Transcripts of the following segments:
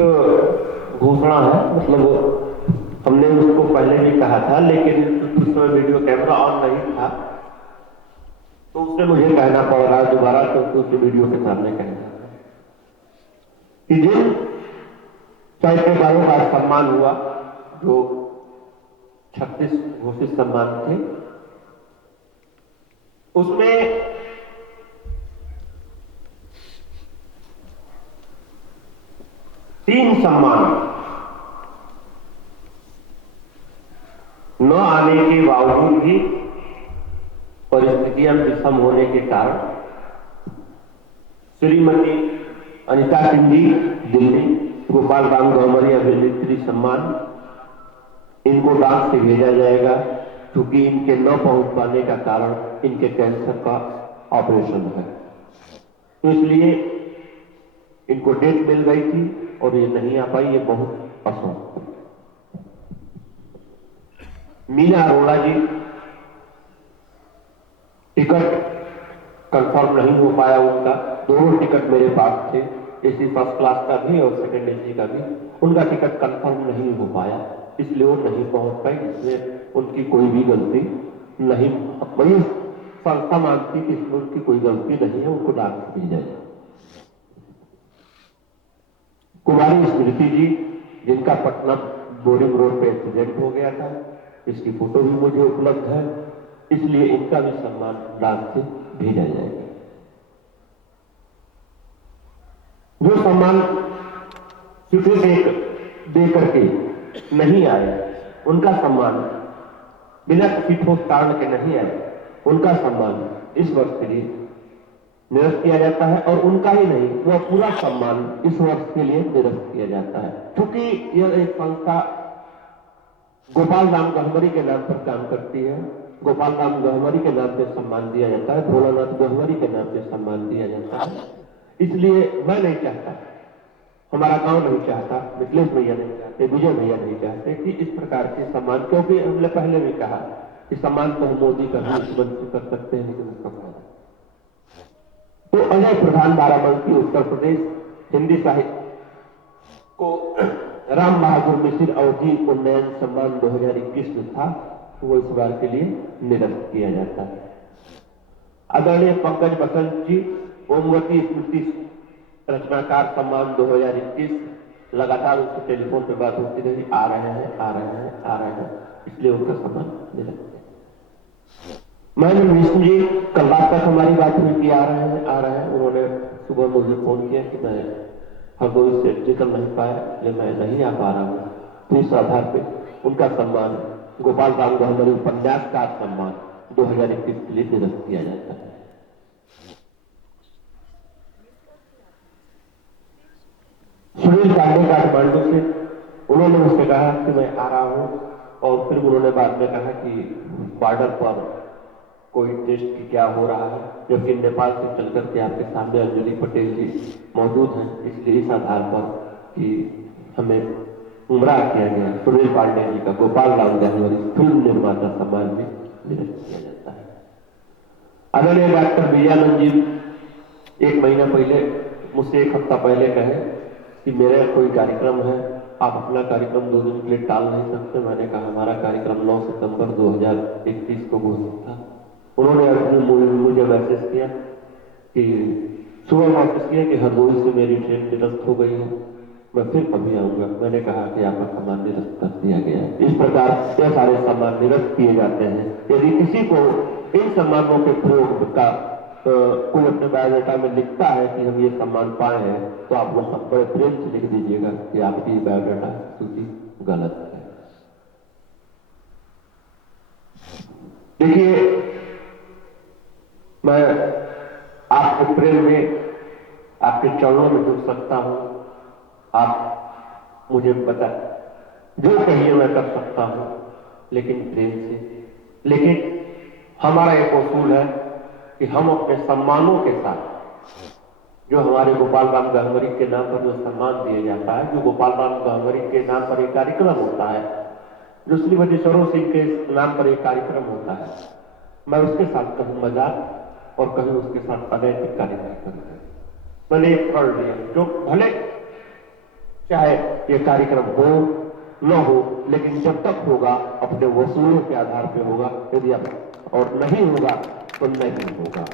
घोषणा है, मतलब हमने उसको पहले भी कहा था, लेकिन उस समय वीडियो कैमरा ऑन नहीं था, तो उसने मुझे कहना पड़ रहा है दोबारा, तो उस वीडियो के सामने कहना कि जिन साहित्यकारों का सम्मान हुआ, जो 36 घोषित सम्मान थे, उसमें तीन सम्मान न आने के बावजूद भी परिस्थितियां विषम होने के कारण श्रीमती अनिता सिंह जी दिल्ली, गोपाल राम गौमरी अभिनेत्री सम्मान, इनको डाक से भेजा जाएगा, क्योंकि इनके न पहुंच पाने का कारण इनके कैंसर का ऑपरेशन है। तो इसलिए इनको डेट मिल गई थी और ये नहीं आ पाई, ये बहुत असंभव। मीना अरोड़ा जी, टिकट कंफर्म नहीं हो पाया उनका, दोनों टिकट मेरे पास थे, एसी फर्स्ट क्लास का भी और सेकंड एसी का भी, उनका टिकट कंफर्म नहीं हो पाया, इसलिए वो नहीं पहुंच पाई, जिसमें उनकी कोई भी गलती नहीं, वही संस्था मानती कि इसमें उनकी कोई गलती नहीं है, उनको डाक दी जाए। कुमारी स्मृति जी, जिनका पटना बोरिंग रोड पे एक्सीडेंट हो गया था, इसकी फोटो भी मुझे उपलब्ध है, इसलिए इनका भी सम्मान डाक से भेजा जाएगा। जो सम्मान स्वीकृति दे करके नहीं आए, उनका सम्मान बिना किसी ठोस कारण के नहीं आए, उनका सम्मान इस वर्ष के लिए निरस्त किया जाता है, और उनका ही नहीं, वह पूरा सम्मान इस वर्ष के लिए निरस्त किया जाता है, क्योंकि यह एक संस्था गोपाल राम गहमरी के नाम पर काम करती है। गोपाल राम गहमरी के नाम पे सम्मान दिया जाता है, भोलानाथ गहमरी के नाम पे सम्मान दिया जाता है। इसलिए मैं नहीं चाहता, हमारा गांव नहीं चाहता, मिथिलेश भैया नहीं चाहते, विजय भैया नहीं चाहते कि इस प्रकार के सम्मान, क्योंकि हमने पहले भी कहा कि सम्मान तो हम मोदी का भी मुख्यमंत्री कर सकते हैं, लेकिन उसका फायदा। तो अजय प्रधान बाराबंकी, उत्तर प्रदेश, हिंदी साहित्य को राम बहादुर मिश्र अवधि उन्नयन सम्मान 2021 में था, वो इस बार के लिए निरस्त किया जाता है। आदरणीय पंकज बसंत जी, ओमवती स्मृति रचनाकार सम्मान 2021, लगातार उससे टेलीफोन पर बात होती रही, आ रहे हैं, इसलिए उनका सम्मान निरस्त है। महेंद्र विष्णु जी, कल रात तक हमारी बात हुई कि आ रहे हैं, उन्होंने सुबह मुझे फोन किया कि मैं हरदोई से निकल नहीं पाया, इसलिए मैं नहीं आ पा रहा हूँ, तो इस आधार पर उनका सम्मान गोपाल राम गहमरी उपन्यासकार सम्मान 2021 के लिए निरस्त किया जाता है। सुनील पांडे काठमांडू से, उन्होंने मुझसे कहा कि मैं आ रहा हूं, और फिर उन्होंने बाद में कहा कि बॉर्डर पर कोई टेस्ट की क्या हो रहा है, जबकि नेपाल से चलकर के आपके सामने अंजलि पटेल जी मौजूद हैं, इसलिए इस आधार पर कि हमें गुमराह किया गया, सुनील पांडे जी का गोपाल राम गहमरी फिल्म निर्माता सम्मान भी निरस्त किया जाता है। आदरणीय डॉक्टर विजयानंद जी एक महीना पहले मुझसे, एक हफ्ता पहले कहे कि मेरा कोई कार्यक्रम है, आप अपना कार्यक्रम 2 दिन के लिए टाल नहीं सकते। मैंने कहा हमारा कार्यक्रम 9 सितंबर 2021 को घोषित था। उन्होंने मुझे मैसेज किया कि सुबह मैसेज किया कि हरदोई से मेरी ट्रेन निरस्त हो गई है, मैं फिर अभी आऊंगा। मैंने कहा कि आपका सम्मान निरस्त कर दिया गया है। इस प्रकार यह सारे सम्मान निरस्त किए जाते हैं। यदि किसी को इन सम्मानों के प्रयोग का कोई अपने बायोडाटा में लिखता है कि हम ये सम्मान पाए हैं, तो आप वो सब बड़े प्रेम से लिख दीजिएगा कि आपकी बायोडाटा सूची गलत है। देखिए, मैं आपके प्रेम में, आपके चरणों में जुड़ सकता हूं। आप मुझे पता, जो कहिए मैं कर सकता हूं, लेकिन प्रेम से। लेकिन हमारा एक उसूल है कि हम अपने सम्मानों के साथ, जो हमारे गोपाल राम गहमरी के नाम पर जो सम्मान दिया जाता है, जो गोपाल राम गहमरी के नाम पर एक कार्यक्रम होता है, जो श्रीमती सरोज सिंह के नाम पर एक कार्यक्रम होता है, मैं उसके साथ कभी मजाक और कभी उसके साथ अनैतिक कार्य नहीं करूंगा। मैंने एक प्रण लिया, जो भले चाहे ये कार्यक्रम हो न हो, लेकिन जब तक होगा अपने वसूलों के आधार पे होगा, यदि आप और नहीं होगा तो नहीं होगा।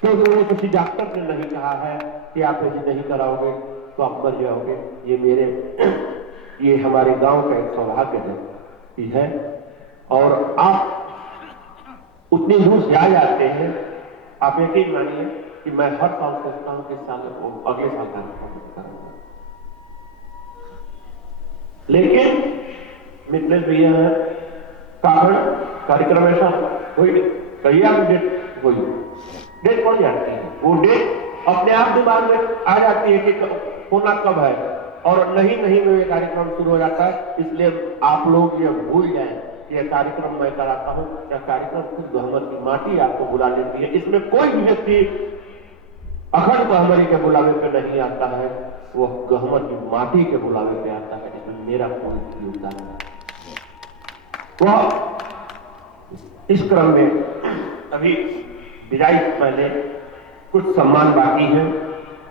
क्योंकि मुझे किसी डॉक्टर ने नहीं कहा है कि आप यदि नहीं कराओगे तो आप मर जाओगे। ये हमारे गांव का एक सौभाग्य है और आप उतनी दूर से आ जाते हैं। आप यकीन मानिए कि मैं हर साल सोचता हूं कि इस साल को अगले साल का करूंगा, लेकिन मित्रें भैया कारण कार्यक्रम ऐसा हुई, कहिया डेट हुई, डेट पड़ जाती है, वो डेट अपने आप दिमाग में आ जाती है कि होना कब है, और नहीं में ये कार्यक्रम शुरू हो जाता है। इसलिए आप लोग ये भूल जाए कि यह कार्यक्रम मैं कराता हूं, यह कार्यक्रम खुद गहमर की माटी आपको बुला लेती है। इसमें कोई भी व्यक्ति अखंड गहमरी के बुलावे पे नहीं आता है, वो गहमर की माटी के बुलावे पे आता है, जिसमें मेरा कोई योगदान नहीं। वह इस क्रम में अभी विदाई से पहले कुछ सम्मान बाकी है।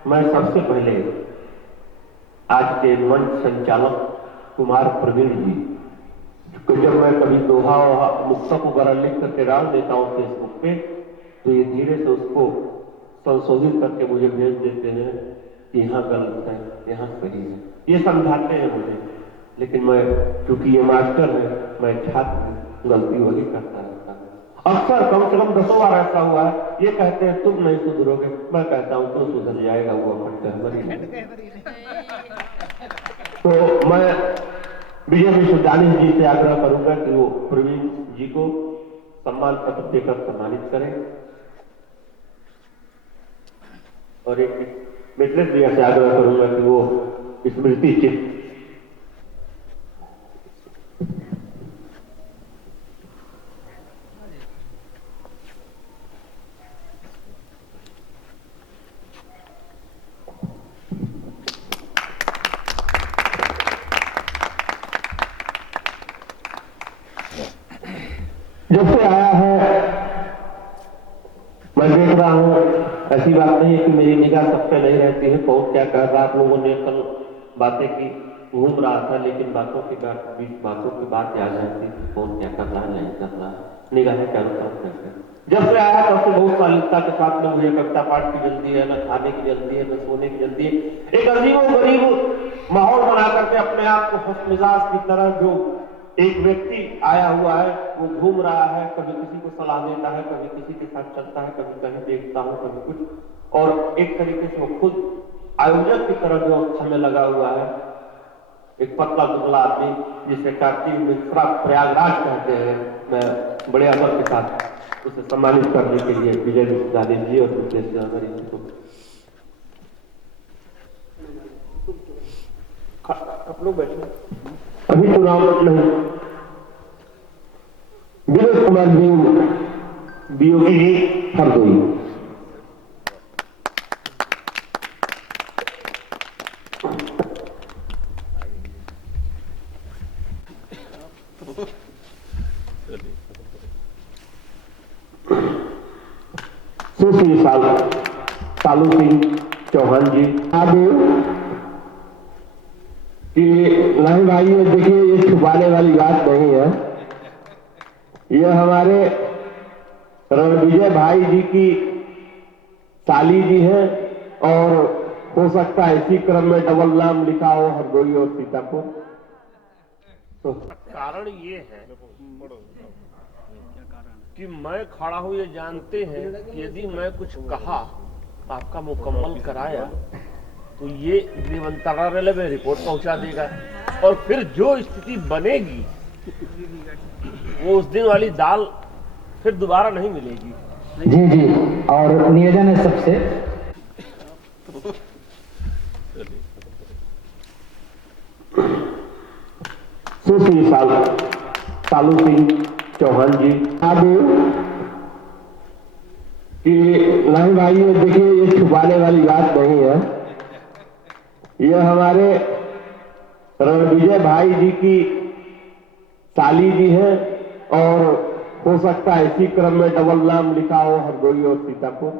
मैं सबसे पहले आज के मंच संचालक कुमार प्रवीण जी को, जब मैं कभी दोहा और मुक्तक वगैरह लिख करके डाल देता हूँ फेसबुक पे, तो ये धीरे से उसको संशोधित करके मुझे भेज देते हैं कि यहाँ गलत है, यहाँ सही है, ये समझाते हैं मुझे। लेकिन मैं, क्योंकि ये मास्टर है, मैं छात्र, गलती वही करता रहता है। अक्सर कम से कम 10 बार ऐसा हुआ है, ये कहते हैं तुम नहीं सुधरोगे, मैं कहता हूं तो सुधर जाएगा, वो अपन कहमरी। तो मैं विजय विश्वदानी जी से आग्रह करूंगा कि वो प्रवीण जी को सम्मान पत्र देकर सम्मानित करें, और एक मित्रेश जी से आग्रह करूंगा कि वो स्मृति चिन्ह जब से आया है, मैं देख रहा हूं, ऐसी बात नहीं है कि मेरी निगाह सब पे नहीं रहती है। कौन क्या कर रहा, आप लोगों ने कल बातें की, घूम रहा था, लेकिन बातों की बात याद रहती थी, कौन क्या कर रहा है, नहीं कर रहा है, निगाहें चारों तरफ रहती है। जब से आया तब से बहुत सालिकता के साथ में मुझे कविता पाठ की जल्दी है, न खाने की जल्दी है, न सोने की जल्दी है। एक अजीबो गरीब माहौल बना करके अपने आप को खुशमिजाज की तरह जो एक व्यक्ति आया हुआ है, वो घूम रहा है, कभी किसी को सलाह देता है, कभी किसी के साथ चलता है, कभी कहीं देखता हूं, कभी कुछ, और एक तरीके से वो खुद आयोजक की तरह व्यवस्था में लगा हुआ है। एक पतला दुबला आदमी जिसे कार्तिक मिश्रा प्रयागराज कहते हैं, मैं बड़े आदर के साथ उसे सम्मानित करने के लिए विजय विश्वदानी जी और मुकेश गहमरी जी को, आप लोग बैठे, अभी चुनाव नहीं, विनोद कुमार बीओगी जी हरदोई, सुश्री सालू सिंह चौहान जी। कि नहीं भाई, ये देखिए, ये छुपाने वाली बात नहीं है, ये हमारे रणविजय भाई जी की साली जी है, और हो सकता है इसी क्रम में डबल नाम लिखा हो, हरदोई और सीतापुर। तो कारण ये है कि मैं खड़ा हूं, ये जानते हैं कि यदि मैं कुछ कहा, आपका मुकम्मल कराया, तो ये गृह मंत्रालय में रिपोर्ट पहुंचा देगा, और फिर जो स्थिति बनेगी वो उस दिन वाली दाल फिर दोबारा नहीं मिलेगी। जी जी, और निवेदन है सबसे, सुश्री सालू सिंह चौहान जी। कि नहीं भाई, ये देखिए, ये छुपाने वाली बात नहीं है, ये हमारे रणविजय भाई जी की साली जी है, और हो सकता है इसी क्रम में डबल नाम लिखा हो, हरदोई और सीतापुर।